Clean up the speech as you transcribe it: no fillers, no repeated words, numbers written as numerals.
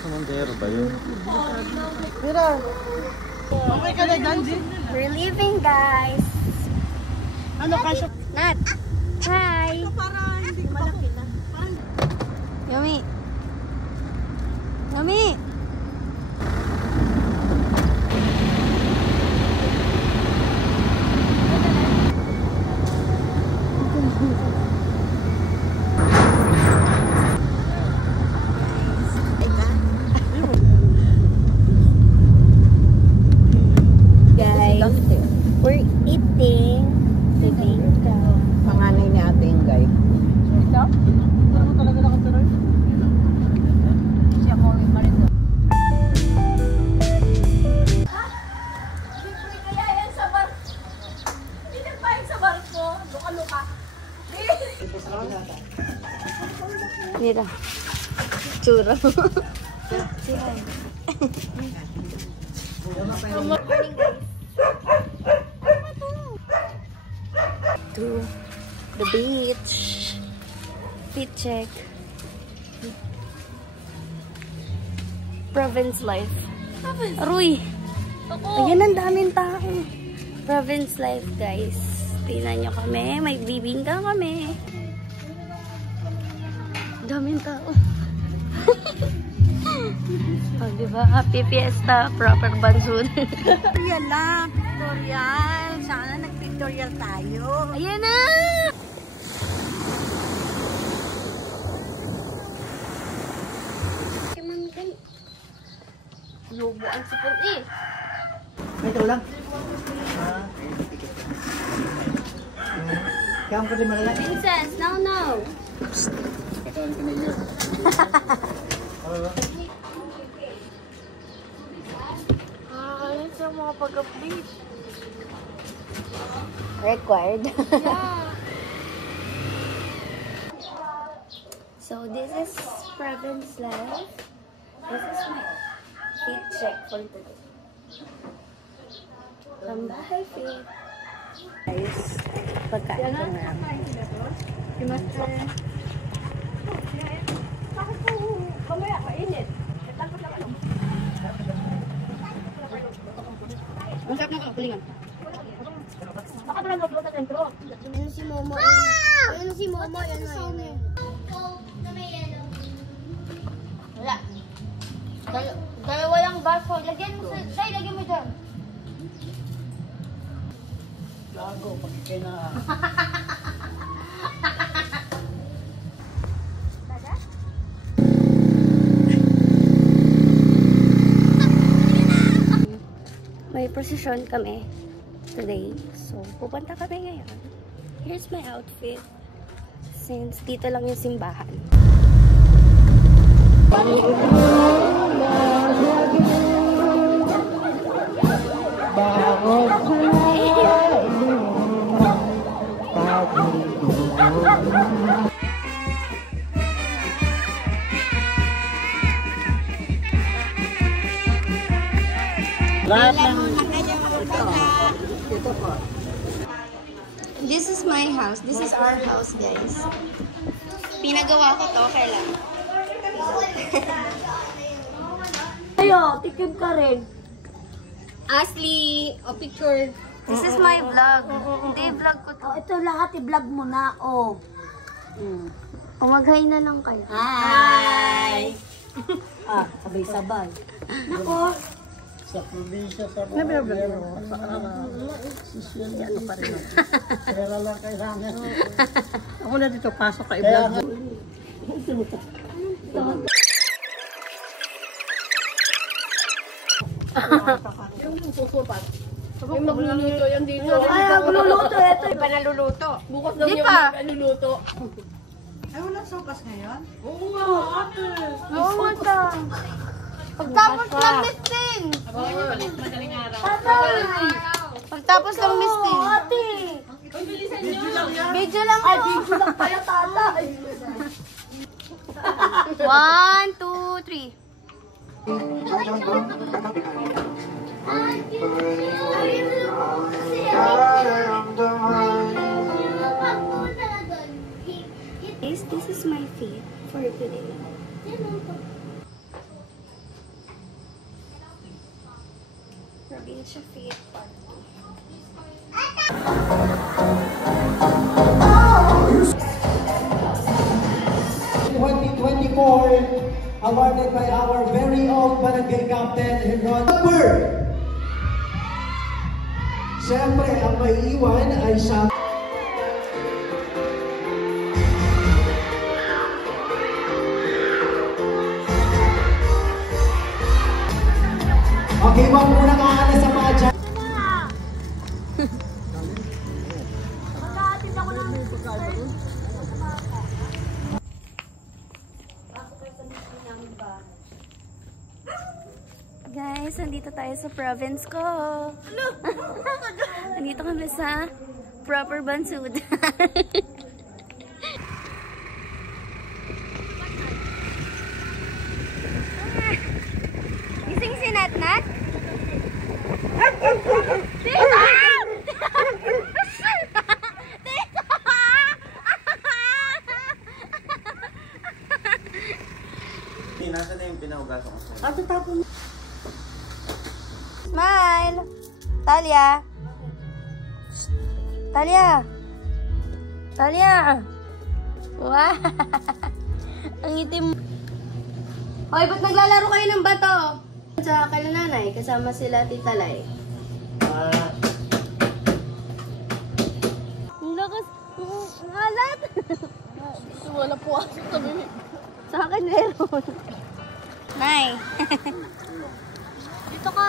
Samandero ba yun? Mira. Okay ka na, Ganji? We're leaving, guys. Ano ka siya? Nat. Hi. Ito para hindi malaki na. Yummy. Yummy. We're eating bibingka. Panganay ni ate yung guy. Ito? Ano mo talaga nakatuloy? Siya ko yung marindo. Siyempre kaya yan sa bar. Hindi nagpahit sa bar ko. Luka-luka. Mira. Churro. Good morning, guys. To the beach. Beach check. Province life. Aroy! Ayan, ang daming tao. Province life, guys. Tingnan nyo kami. May bibingka kami. Daming tao. Oh, diba? Happy Fiesta. Proper Bansun. Tutorial lang. Tutorial. Sana nag-tutorial tayo. Ayan na! Lobo ang sipon eh. May ito lang. Kaya mo din malala. Princess, no. Alam sa mga pag-update. Required. Yeah. So this is Province life. This is my fit check for today. Pambahay fit. Guys, pagkain ko na. Bakit po mamaya kainit? Masarap na ka, kulingan. Baka pala nagluto sa sentro. Ano si Momo? Ano si Momo? Ano? Wala. Dalawa lang baso. Lagyan mo sa... lagyan mo dyan. Lago, pagkikay na. May procession kami today. So, pupunta kami ngayon. Here's my outfit. Since dito lang yung simbahan. Lahat ng ito po. This is my house. This is our house, guys. Pinagawa ko to. Kailan? Ayo, tikim ka rin. Ashley, a picture. This is my vlog. Hindi, vlog ko to. Oh, ito lahat i-vlog mo na. Oh. Umaghay na lang kayo. Hi! Sabay-sabay. Nako. Sa probinsya, sa mga gobyerno, ano pa rin. Pera lang kailangan. Ako na dito, pasok ka i-vlog. Yung susupat. Yung magluluto yan dito. Ay, magluluto. Ito. Di pa naluluto. Bukas daw yung naluluto. Ay, walang sopas ngayon? Oo nga, ate. Oo nga ta. Pagtapos lang mistin. Madaling araw. Pagtapos lang mistin. Ate. Video lang Ay, to. video lang pala tata. 1, 2, 3. guys, this is my fit for today. Probinsya fit part 2024 awarded by our very own barangay captain, Ron Bird. Siyempre, ang maiiwan ay siya. Okay, wag muna kaana sa mga dyan. Magkakatid ako ng Guys, nandito tayo sa province ko. Nandito kami sa proper Bansud. Gising si Natnat? Nasa na yung pinahugasan ko sa'yo? Ano tapon? Smile! Talia! Talia! Talia! Wow! Ang itim. Hoy, ba't naglalaro kayo ng bato? Sa kalananay, kasama sila Tita Lai. Ang lakas! Ang alat! Wala po ako sa bibig. Sa akin meron. Nay! Dito ka.